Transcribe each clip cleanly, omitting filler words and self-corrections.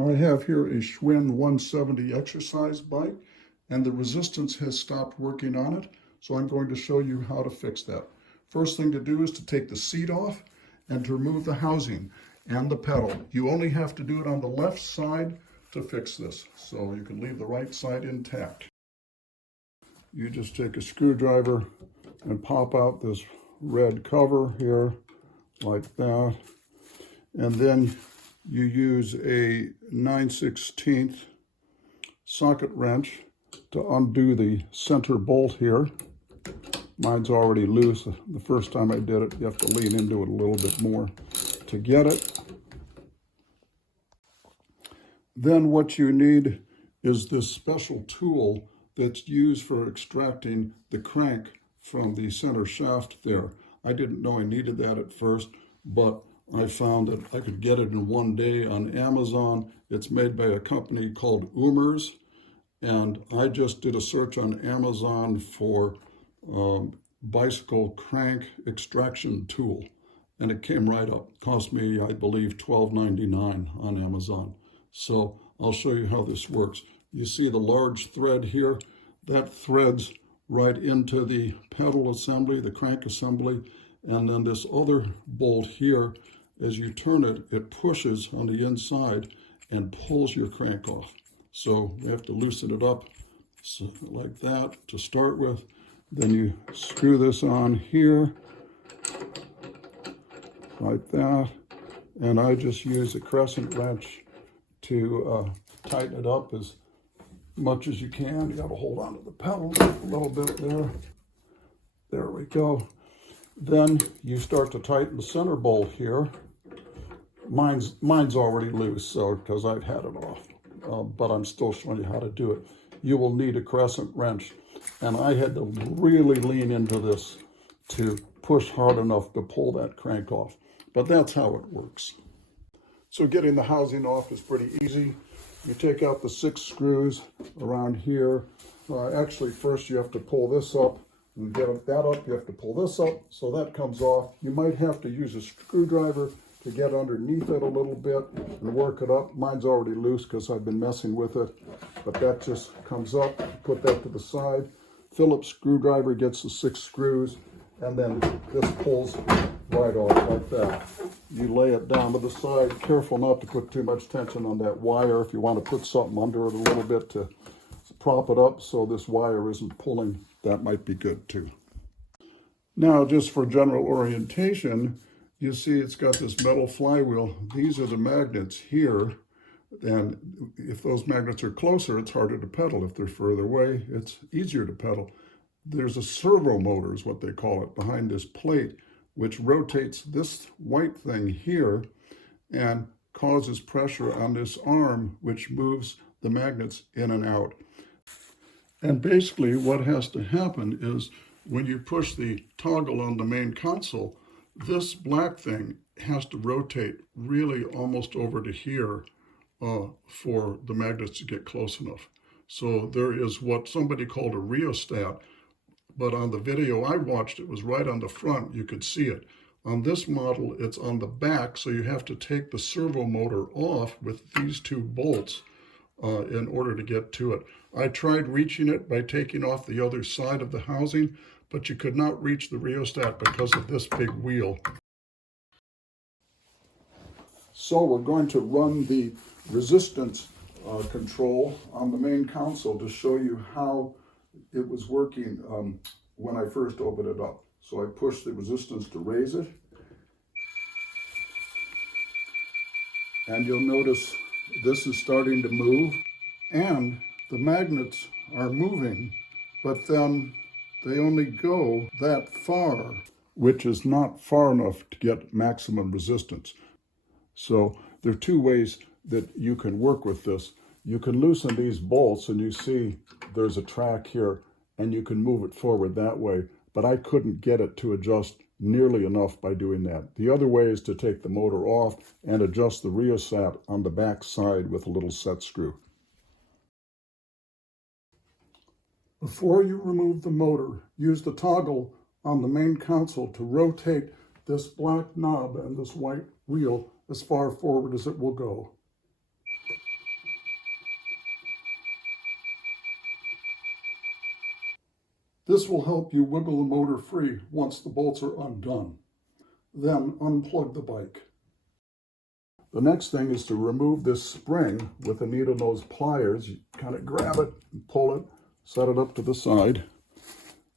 I have here a Schwinn 170 exercise bike, and the resistance has stopped working on it, so I'm going to show you how to fix that. First thing to do is to take the seat off and to remove the housing and the pedal. You only have to do it on the left side to fix this, so you can leave the right side intact. You just take a screwdriver and pop out this red cover here like that, and then you use a 9/16 socket wrench to undo the center bolt here. Mine's already loose. The first time I did it, you have to lean into it a little bit more to get it. Then what you need is this special tool that's used for extracting the crank from the center shaft there. I didn't know I needed that at first, but I found that I could get it in one day on Amazon. It's made by a company called Oomers, and I just did a search on Amazon for bicycle crank extraction tool, and it came right up. It cost me, I believe, $12.99 on Amazon. So I'll show you how this works. You see the large thread here? That threads right into the pedal assembly, the crank assembly, and then this other bolt here, as you turn it, it pushes on the inside and pulls your crank off. So you have to loosen it up like that to start with. Then you screw this on here like that. And I just use a crescent wrench to tighten it up as much as you can. You got to hold on to the pedal a little bit there. There we go. Then you start to tighten the center bolt here. Mine's already loose, so because I've had it off, but I'm still showing you how to do it. You will need a crescent wrench, and I had to really lean into this to push hard enough to pull that crank off, but that's how it works. So getting the housing off is pretty easy. You take out the 6 screws around here. Actually, first you have to pull this up. And get that up, you have to pull this up, so that comes off. You might have to use a screwdriver to get underneath it a little bit and work it up. Mine's already loose because I've been messing with it, but that just comes up. Put that to the side. Phillips screwdriver gets the 6 screws, and then this pulls right off like that. You lay it down to the side. Careful not to put too much tension on that wire. If you want to put something under it a little bit to prop it up so this wire isn't pulling, that might be good too. Now, just for general orientation, you see it's got this metal flywheel. These are the magnets here, and if those magnets are closer, it's harder to pedal. If they're further away, it's easier to pedal. There's a servo motor, is what they call it, behind this plate, which rotates this white thing here and causes pressure on this arm, which moves the magnets in and out. And basically what has to happen is when you push the toggle on the main console, this black thing has to rotate really almost over to here for the magnets to get close enough. So there is what somebody called a rheostat, but on the video I watched, it was right on the front. You could see it. On this model, it's on the back, so you have to take the servo motor off with these 2 bolts in order to get to it. I tried reaching it by taking off the other side of the housing, but you could not reach the rheostat because of this big wheel. So we're going to run the resistance control on the main console to show you how it was working when I first opened it up. So I pushed the resistance to raise it, and you'll notice this is starting to move, and the magnets are moving, but then they only go that far, which is not far enough to get maximum resistance. So there are 2 ways that you can work with this. You can loosen these bolts, and you see there's a track here, and you can move it forward that way, but I couldn't get it to adjust nearly enough by doing that. The other way is to take the motor off and adjust the rheostat on the back side with a little set screw. Before you remove the motor, use the toggle on the main console to rotate this black knob and this white wheel as far forward as it will go. This will help you wiggle the motor free once the bolts are undone. Then unplug the bike. The next thing is to remove this spring with a needle nose pliers. You kind of grab it and pull it, set it up to the side.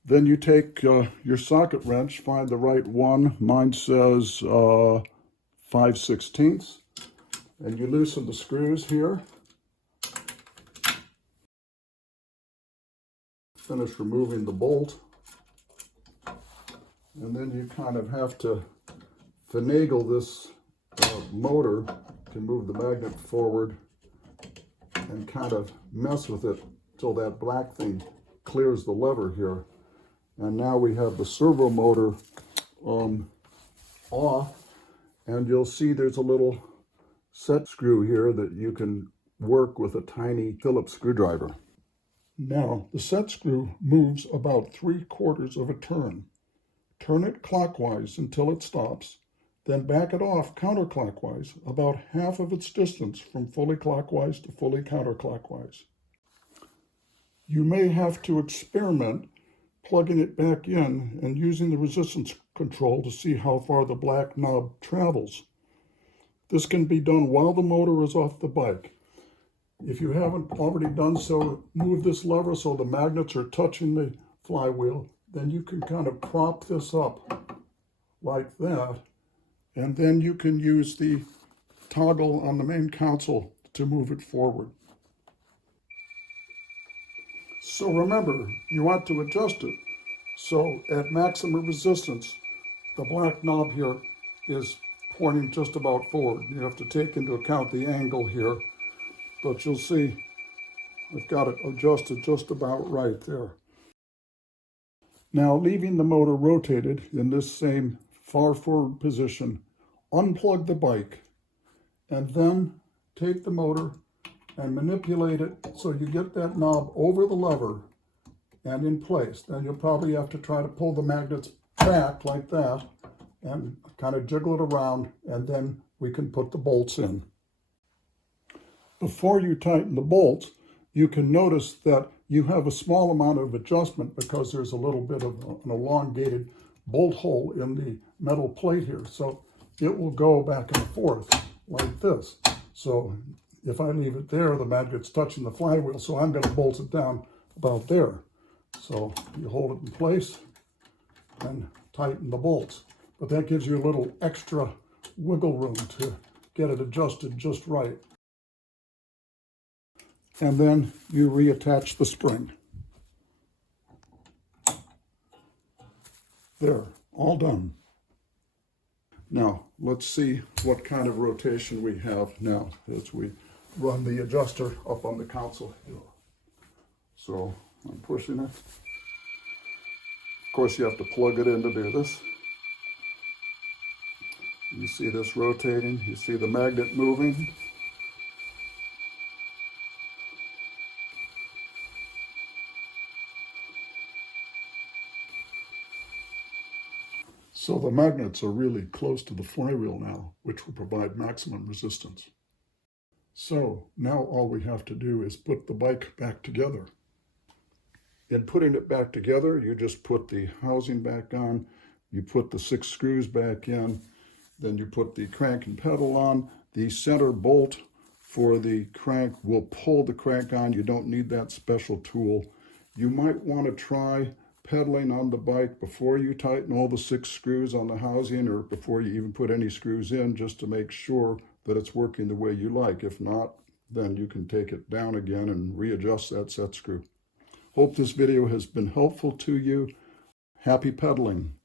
Then you take your socket wrench, find the right one. Mine says 5/16, and you loosen the screws here. Finish removing the bolt, and then you kind of have to finagle this motor to move the magnet forward and kind of mess with it till that black thing clears the lever here. And now we have the servo motor off, and you'll see there's a little set screw here that you can work with a tiny Phillips screwdriver. Now, the set screw moves about 3/4 of a turn. Turn it clockwise until it stops, then back it off counterclockwise about half of its distance from fully clockwise to fully counterclockwise. You may have to experiment plugging it back in and using the resistance control to see how far the black knob travels. This can be done while the motor is off the bike. If you haven't already done so, move this lever so the magnets are touching the flywheel. Then you can kind of prop this up like that, and then you can use the toggle on the main console to move it forward. So remember, you want to adjust it. So at maximum resistance, the black knob here is pointing just about forward. You have to take into account the angle here, but you'll see I've got it adjusted just about right there. Now, leaving the motor rotated in this same far forward position, unplug the bike, and then take the motor and manipulate it so you get that knob over the lever and in place. Then you'll probably have to try to pull the magnets back like that and kind of jiggle it around, and then we can put the bolts in. Before you tighten the bolts, you can notice that you have a small amount of adjustment because there's a little bit of an elongated bolt hole in the metal plate here. So it will go back and forth like this. So if I leave it there, the magnet's touching the flywheel, so I'm going to bolt it down about there. So you hold it in place and tighten the bolts. But that gives you a little extra wiggle room to get it adjusted just right. And then you reattach the spring. There, all done. Now, let's see what kind of rotation we have now as we run the adjuster up on the console here. So I'm pushing it. Of course, you have to plug it in to do this. You see this rotating, you see the magnet moving. So the magnets are really close to the flywheel now, which will provide maximum resistance. So now all we have to do is put the bike back together. In putting it back together, you just put the housing back on, you put the 6 screws back in, then you put the crank and pedal on. The center bolt for the crank will pull the crank on. You don't need that special tool. You might want to try pedaling on the bike before you tighten all the 6 screws on the housing, or before you even put any screws in, just to make sure that it's working the way you like. If not, then you can take it down again and readjust that set screw. Hope this video has been helpful to you. Happy pedaling.